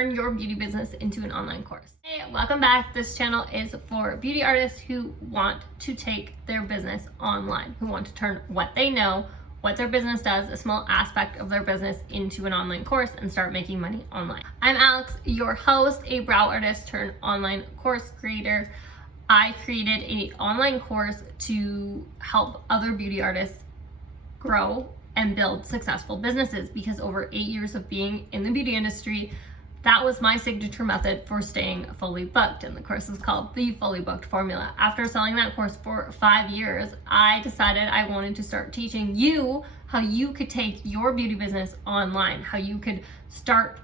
turn your beauty business into an online course. Hey, welcome back. This channel is for beauty artists who want to take their business online, who want to turn what they know, what their business does, a small aspect of their business, into an online course and start making money online. I'm Alex, your host, a brow artist turned online course creator. I created an online course to help other beauty artists grow and build successful businesses, because over 8 years of being in the beauty industry, that was my signature method for staying fully booked. And the course is called the Fully Booked Formula. After selling that course for 5 years, I decided I wanted to start teaching you how you could take your beauty business online, how you could start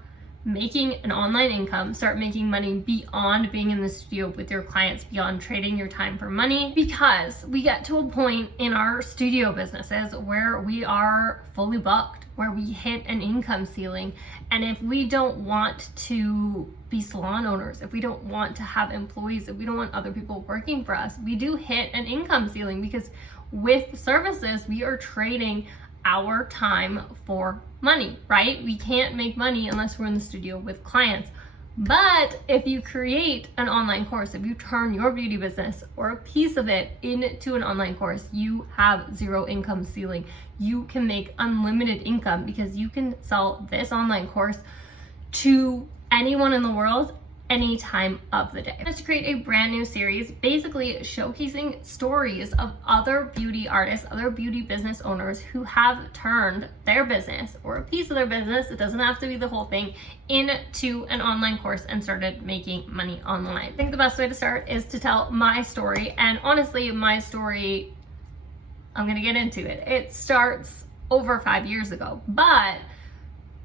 making an online income, start making money beyond being in the studio with your clients, beyond trading your time for money. Because we get to a point in our studio businesses where we are fully booked, where we hit an income ceiling. And if we don't want to be salon owners, if we don't want to have employees, if we don't want other people working for us, we do hit an income ceiling, because with services, we are trading our time for money, right? We can't make money unless we're in the studio with clients. But if you create an online course, if you turn your beauty business or a piece of it into an online course, you have zero income ceiling. You can make unlimited income, because you can sell this online course to anyone in the world any time of the day. I'm going to create a brand new series basically showcasing stories of other beauty artists, other beauty business owners who have turned their business or a piece of their business, it doesn't have to be the whole thing, into an online course and started making money online. I think the best way to start is to tell my story. And honestly, my story, I'm going to get into it. It starts over 5 years ago, but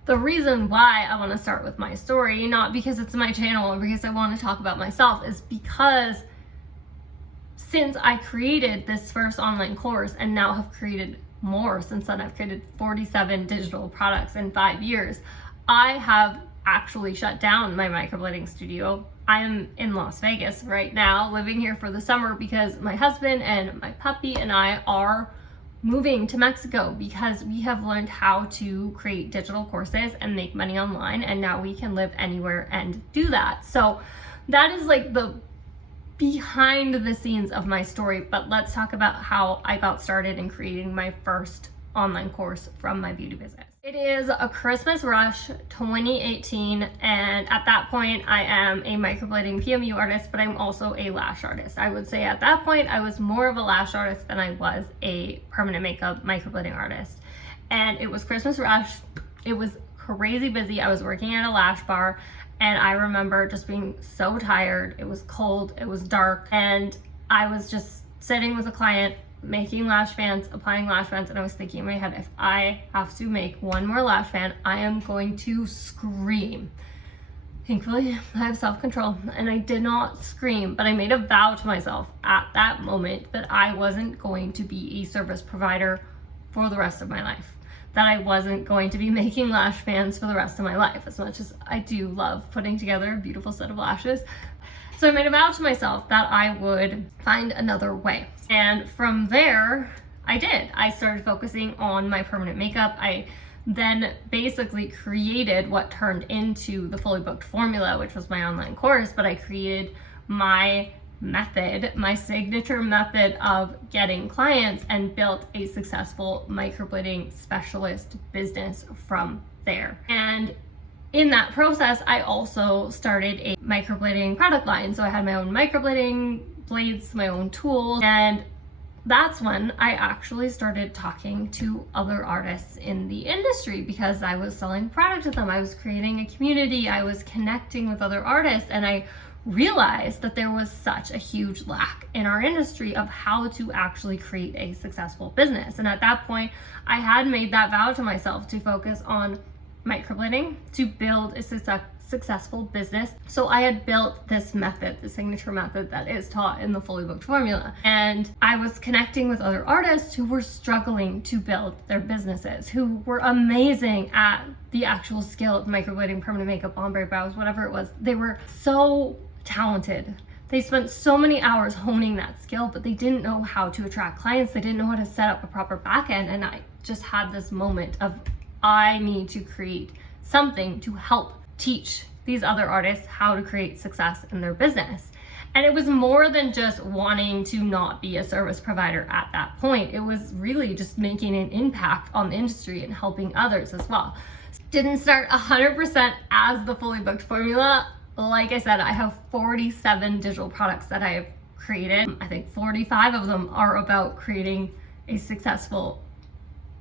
the reason why I want to start with my story, not because it's my channel or because I want to talk about myself, is because since I created this first online course and now have created more since then, I've created 47 digital products in 5 years, I have actually shut down my microblading studio. I am in Las Vegas right now, living here for the summer, because my husband and my puppy and I are moving to Mexico, because we have learned how to create digital courses and make money online, and now we can live anywhere and do that. So that is like the behind the scenes of my story. But let's talk about how I got started in creating my first online course from my beauty business. It is a Christmas rush 2018, and at that point I am a microblading PMU artist, but I'm also a lash artist. I would say at that point I was more of a lash artist than I was a permanent makeup microblading artist. And it was Christmas rush. It was crazy busy. I was working at a lash bar, and I remember just being so tired. It was cold, it was dark, and I was just sitting with a client making lash fans, applying lash fans, and I was thinking in my head, if I have to make one more lash fan, I am going to scream. Thankfully, I have self-control and I did not scream, but I made a vow to myself at that moment that I wasn't going to be a service provider for the rest of my life, that I wasn't going to be making lash fans for the rest of my life, as much as I do love putting together a beautiful set of lashes. So I made a vow to myself that I would find another way. And from there, I did. I started focusing on my permanent makeup. I then basically created what turned into the Fully Booked Formula, which was my online course, but I created my method, my signature method of getting clients, and built a successful microblading specialist business from there. And in that process, I also started a microblading product line. So I had my own microblading blades, my own tools, and that's when I actually started talking to other artists in the industry, because I was selling product to them. I was creating a community. I was connecting with other artists, and I realized that there was such a huge lack in our industry of how to actually create a successful business. And at that point, I had made that vow to myself to focus on microblading, to build a successful business. So I had built this method, the signature method that is taught in the Fully Booked Formula. And I was connecting with other artists who were struggling to build their businesses, who were amazing at the actual skill of microblading, permanent makeup, ombre brows, whatever it was. They were so talented. They spent so many hours honing that skill, but they didn't know how to attract clients. They didn't know how to set up a proper back end. And I just had this moment of, I need to create something to help teach these other artists how to create success in their business. And it was more than just wanting to not be a service provider at that point. It was really just making an impact on the industry and helping others as well. Didn't start 100% as the Fully Booked formula. Like I said, I have 47 digital products that I have created. I think 45 of them are about creating a successful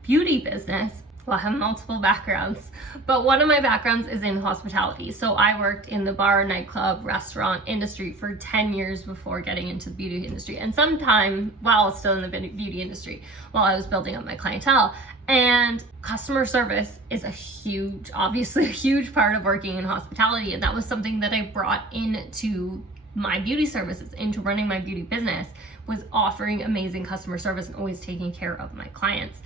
beauty business. Well, I have multiple backgrounds, but one of my backgrounds is in hospitality. So I worked in the bar, nightclub, restaurant industry for 10 years before getting into the beauty industry, and sometime while still in the beauty industry, while I was building up my clientele. And customer service is obviously a huge part of working in hospitality. And that was something that I brought into my beauty services, into running my beauty business, was offering amazing customer service and always taking care of my clients.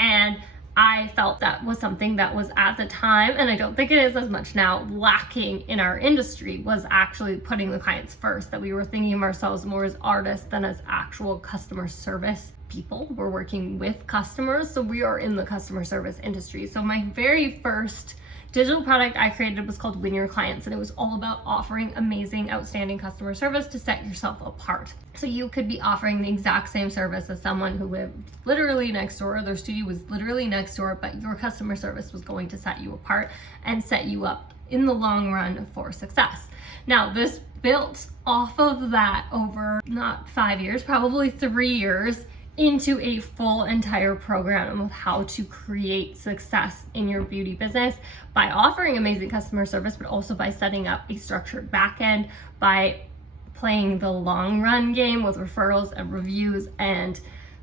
And I felt that was something that was at the time, and I don't think it is as much now, lacking in our industry, was actually putting the clients first, that we were thinking of ourselves more as artists than as actual customer service people. We're working with customers, so we are in the customer service industry. So my very first digital product I created was called Win Your Clients, and it was all about offering amazing, outstanding customer service to set yourself apart. So you could be offering the exact same service as someone who lived literally next door, their studio was literally next door, but your customer service was going to set you apart and set you up in the long run for success. Now, this built off of that over not 5 years, probably 3 years, into a full entire program of how to create success in your beauty business by offering amazing customer service, but also by setting up a structured back end, by playing the long run game with referrals and reviews, and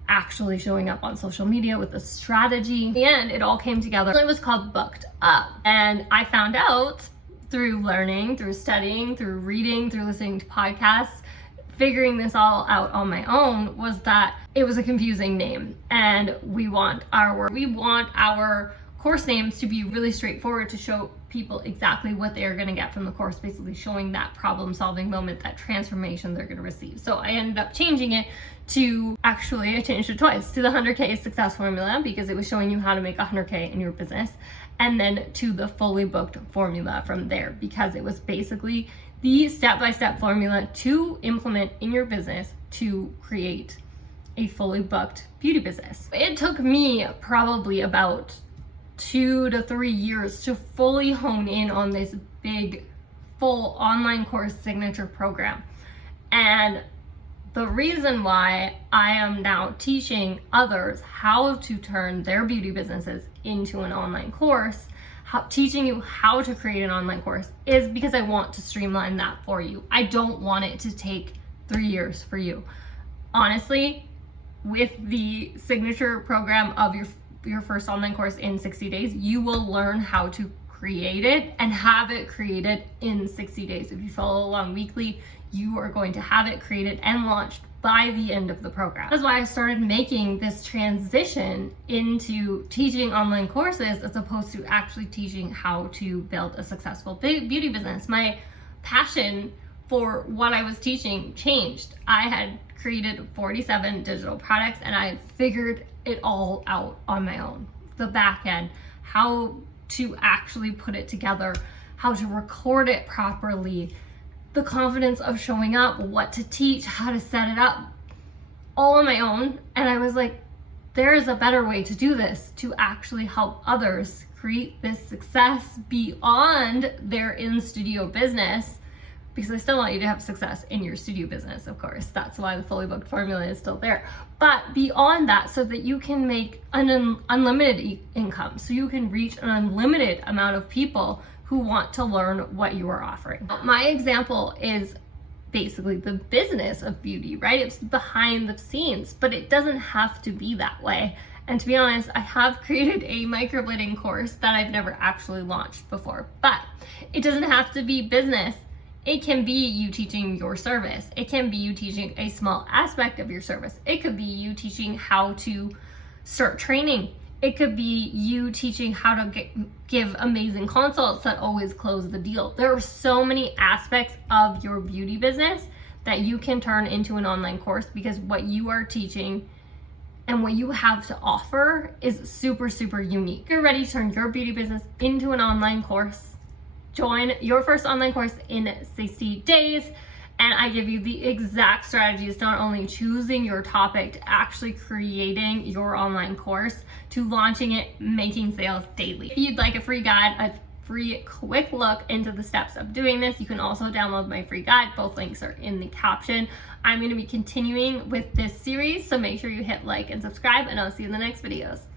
actually showing up on social media with a strategy. In the end, it all came together. It was called Booked Up. And I found out through learning, through studying, through reading, through listening to podcasts, figuring this all out on my own, was that it was a confusing name, and we want our course names to be really straightforward, to show people exactly what they are going to get from the course, basically showing that problem solving moment, that transformation they're going to receive. So I ended up changing it I changed it twice, to the 100K success formula, because it was showing you how to make 100K in your business, and then to the Fully Booked formula from there, because it was basically the step-by-step formula to implement in your business to create a fully booked beauty business. It took me probably about 2 to 3 years to fully hone in on this big, full online course signature program. And the reason why I am now teaching others how to turn their beauty businesses into an online course, teaching you how to create an online course, is because I want to streamline that for you. I don't want it to take 3 years for you. Honestly, with the signature program of your first online course in 60 days, you will learn how to create it and have it created in 60 days. If you follow along weekly, you are going to have it created and launched by the end of the program. That's why I started making this transition into teaching online courses as opposed to actually teaching how to build a successful beauty business. My passion for what I was teaching changed. I had created 47 digital products, and I figured it all out on my own. The back end, how to actually put it together, how to record it properly, the confidence of showing up, what to teach, how to set it up, all on my own. And I was like, there is a better way to do this, to actually help others create this success beyond their in-studio business. Because I still want you to have success in your studio business, of course. That's why the Fully Booked formula is still there. But beyond that, so that you can make an unlimited income, so you can reach an unlimited amount of people who want to learn what you are offering. My example is basically the business of beauty, right? It's behind the scenes, but it doesn't have to be that way. And to be honest, I have created a microblading course that I've never actually launched before, but it doesn't have to be business. It can be you teaching your service. It can be you teaching a small aspect of your service. It could be you teaching how to start training. It could be you teaching how to give amazing consults that always close the deal. There are so many aspects of your beauty business that you can turn into an online course, because what you are teaching and what you have to offer is super, super unique. If you're ready to turn your beauty business into an online course, join your first online course in 60 days. And I give you the exact strategies, not only choosing your topic, to actually creating your online course, to launching it, making sales daily. If you'd like a free guide, a free quick look into the steps of doing this, you can also download my free guide. Both links are in the caption. I'm going to be continuing with this series, so make sure you hit like and subscribe, and I'll see you in the next videos.